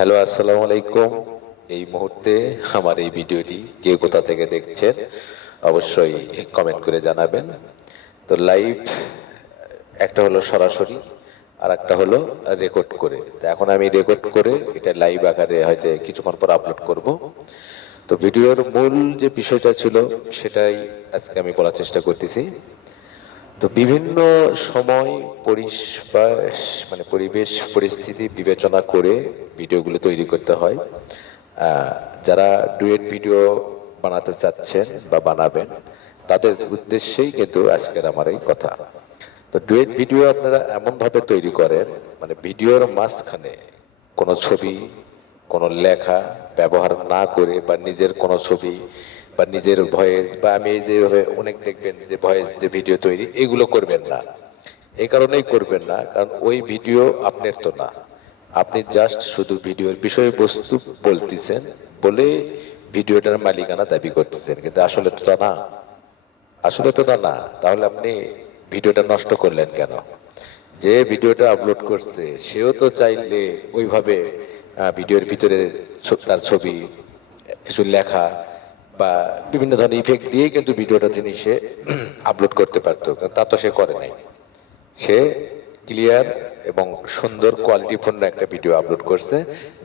Hello, আসসালামু আলাইকুম। এই মুহূর্তে আমার এই ভিডিওটি কে কোথা থেকে দেখছেন অবশ্যই কমেন্ট করে জানাবেন। তো লাইভ একটা হলো সরাসরি আর একটা হলো রেকর্ড করে। তো এখন আমি রেকর্ড করে এটা লাইভ আকারে হয়তো কিছুক্ষণ পর আপলোড করব। তো ভিডিওর মূল যে বিষয়টা ছিল, সেটাই আজকে আমি বলার চেষ্টা করতেছি। তো বিভিন্ন সময় পরিবেশ মানে পরিবেশ পরিস্থিতি বিবেচনা করে ভিডিওগুলো তৈরি করতে হয়। যারা ডুয়েট ভিডিও বানাতে চাচ্ছেন বা বানাবেন, তাদের উদ্দেশ্যেই কিন্তু আজকের আমার এই কথা। তো ডুয়েট ভিডিও আপনারা এমনভাবে তৈরি করেন মানে ভিডিওর মাঝখানে কোনো ছবি, কোনো লেখা ব্যবহার না করে বা নিজের কোনো ছবি বা নিজের ভয়েস বা আমি যেভাবে অনেক দেখবেন যে ভয়েস যে ভিডিও তৈরি, এগুলো করবেন না। এই কারণেই করবেন না, কারণ ওই ভিডিও আপনার তো না। আপনি জাস্ট শুধু ভিডিওর বিষয়বস্তু বলতেছেন বলে ভিডিওটার মালিকানা দাবি করতেছেন, কিন্তু আসলে তো তা না। আসলে তো তা না। তাহলে আপনি ভিডিওটা নষ্ট করলেন কেন? যে ভিডিওটা আপলোড করছে, সেও তো চাইলে ওইভাবে ভিডিওর ভিতরে তার ছবি, কিছু লেখা বা বিভিন্ন ধরনের ইফেক্ট দিয়ে কিন্তু ভিডিওটা তিনি সে আপলোড করতে পারতো। তা তো সে করে নাই। সে ক্লিয়ার এবং সুন্দর কোয়ালিটিপূর্ণ একটা ভিডিও আপলোড করছে,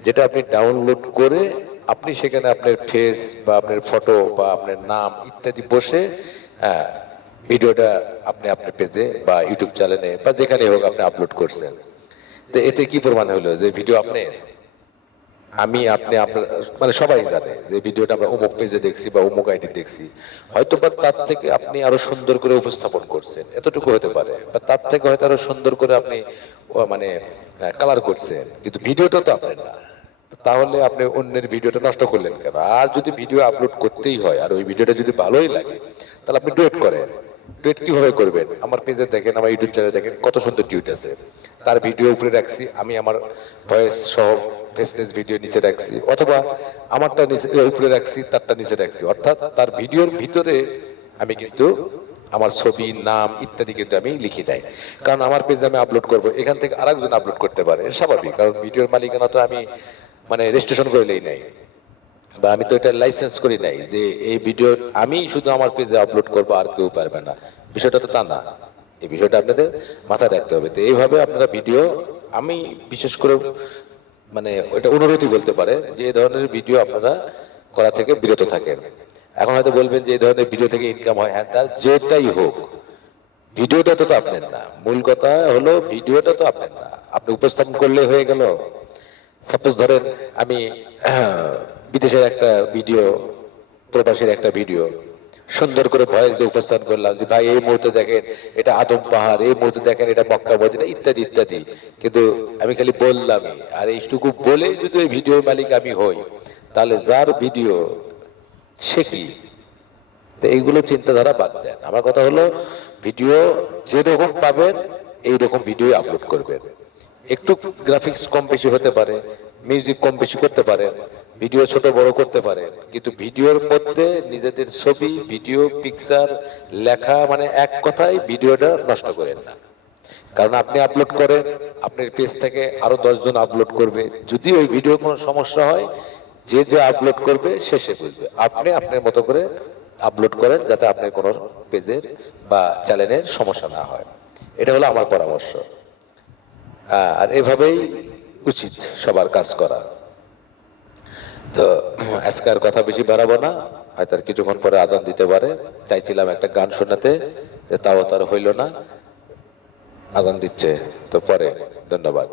যেটা আপনি ডাউনলোড করে আপনি সেখানে আপনার ফেস বা আপনার ফটো বা আপনার নাম ইত্যাদি বসে ভিডিওটা আপনি আপনার পেজে বা ইউটিউব চ্যানেলে বা যেখানে হোক আপনি আপলোড করছেন। তো এতে কি প্রমাণ হলো যে ভিডিও আপনার আমি, আপনি আপনার মানে সবাই জানে যে ভিডিওটা আমরা অমুক পেজে দেখছি বা অমুক আইডি দেখছি। হয়তো বা তার থেকে আপনি আরও সুন্দর করে উপস্থাপন করছেন। এতটুকু হতে পারে। বা তার থেকে হয়তো আরও সুন্দর করে আপনি মানে কালার করছেন। কিন্তু ভিডিওটা তো আপনার না। তাহলে আপনি অন্যের ভিডিওটা নষ্ট করলেন কেন? আর যদি ভিডিও আপলোড করতেই হয়, আর ওই ভিডিওটা যদি ভালোই লাগে, তাহলে আপনি ডুয়েট করেন। ডুয়েট কীভাবে করবেন? আমার পেজে দেখেন, আমার ইউটিউব চ্যানেলে দেখেন, কত সুন্দর টিউট আছে। তার ভিডিও উপরে রাখছি। আমি আমার ভয়েস সহ ফেসলেস ভিডিও নিচে রাখছি, অথবা আমারটা নিচে উপরে রাখছি, তারটা নিচে রাখছি। অর্থাৎ তার ভিডিওর ভিতরে আমি কিন্তু আমার ছবি, নাম ইত্যাদি কিন্তু আমি লিখি দেয় কারণ আমার পেজে আমি আপলোড করব, এখান থেকে আরেকজন আপলোড করতে পারে স্বাভাবিক। কারণ ভিডিওর মালিকানা তো আমি মানে রেজিস্ট্রেশন করলেই নাই বা আমি তো এটা লাইসেন্স করি নাই যে এই ভিডিও আমি শুধু আমার পেজে আপলোড করব, আর কেউ পারবে না। বিষয়টা তো তা না। এই বিষয়টা আপনাদের মাথায় রাখতে হবে। তো এইভাবে আপনারা ভিডিও আমি বিশেষ করে মানে ওটা অনুরোধই বলতে পারে যে ধরনের ভিডিও আপনারা করা থেকে বিরত থাকেন। এখন হয়তো বলবেন যে এই ধরনের ভিডিও থেকে ইনকাম হয়। হ্যাঁ তার যেটাই হোক ভিডিওটা তো তো আপনার না। মূল কথা হলো ভিডিওটা তো আপনার না। আপনি উপস্থাপন করলে হয়ে গেল। সাপোজ ধরেন আমি বিদেশের একটা ভিডিও প্রবাসের একটা ভিডিও সুন্দর করে ভয়েস দিয়ে উপস্থাপন করলাম যে, ভাই, এই মুহূর্তে দেখেন, এটা আদম পাহাড়, এই মুহূর্তে দেখেন, এটা মক্কা মদিনা, ইত্যাদি ইত্যাদি। কিন্তু আমি খালি বললামই, আর এইটুকু বলেই যদি ওই ভিডিও মালিক আমি হই, তাহলে যার ভিডিও, সে কি? তো এইগুলো চিন্তাধারা বাদ দেন। আমার কথা হলো, ভিডিও যেরকম পাবেন, এইরকম ভিডিও আপলোড করবেন। একটু গ্রাফিক্স কম বেশি হতে পারে মিউজিক কম বেশি করতে পারেন ভিডিও ছোট বড় করতে পারেন কিন্তু ভিডিওর মধ্যে নিজেদের ছবি, ভিডিও পিকচার লেখা মানে এক কথায় ভিডিওটা নষ্ট করেন না। কারণ আপনি আপলোড করেন, আপনার পেজ থেকে আরও দশজন আপলোড করবে। যদি ওই ভিডিও কোনো সমস্যা হয়, যে যে আপলোড করবে, সে সে বুঝবে। আপনি আপনার মতো করে আপলোড করেন যাতে আপনার কোনো পেজের বা চ্যানেলের সমস্যা না হয়। এটা হলো আমার পরামর্শ। আর এভাবেই উচিত সবার কাজ করা। তো আজকে আর কথা বেশি বাড়াবো না। হয়তো কিছুক্ষণ পরে আজান দিতে পারে। চাইছিলাম একটা গান শোনাতে তাও তার হইল না। আজান দিচ্ছে। তো পরে, ধন্যবাদ।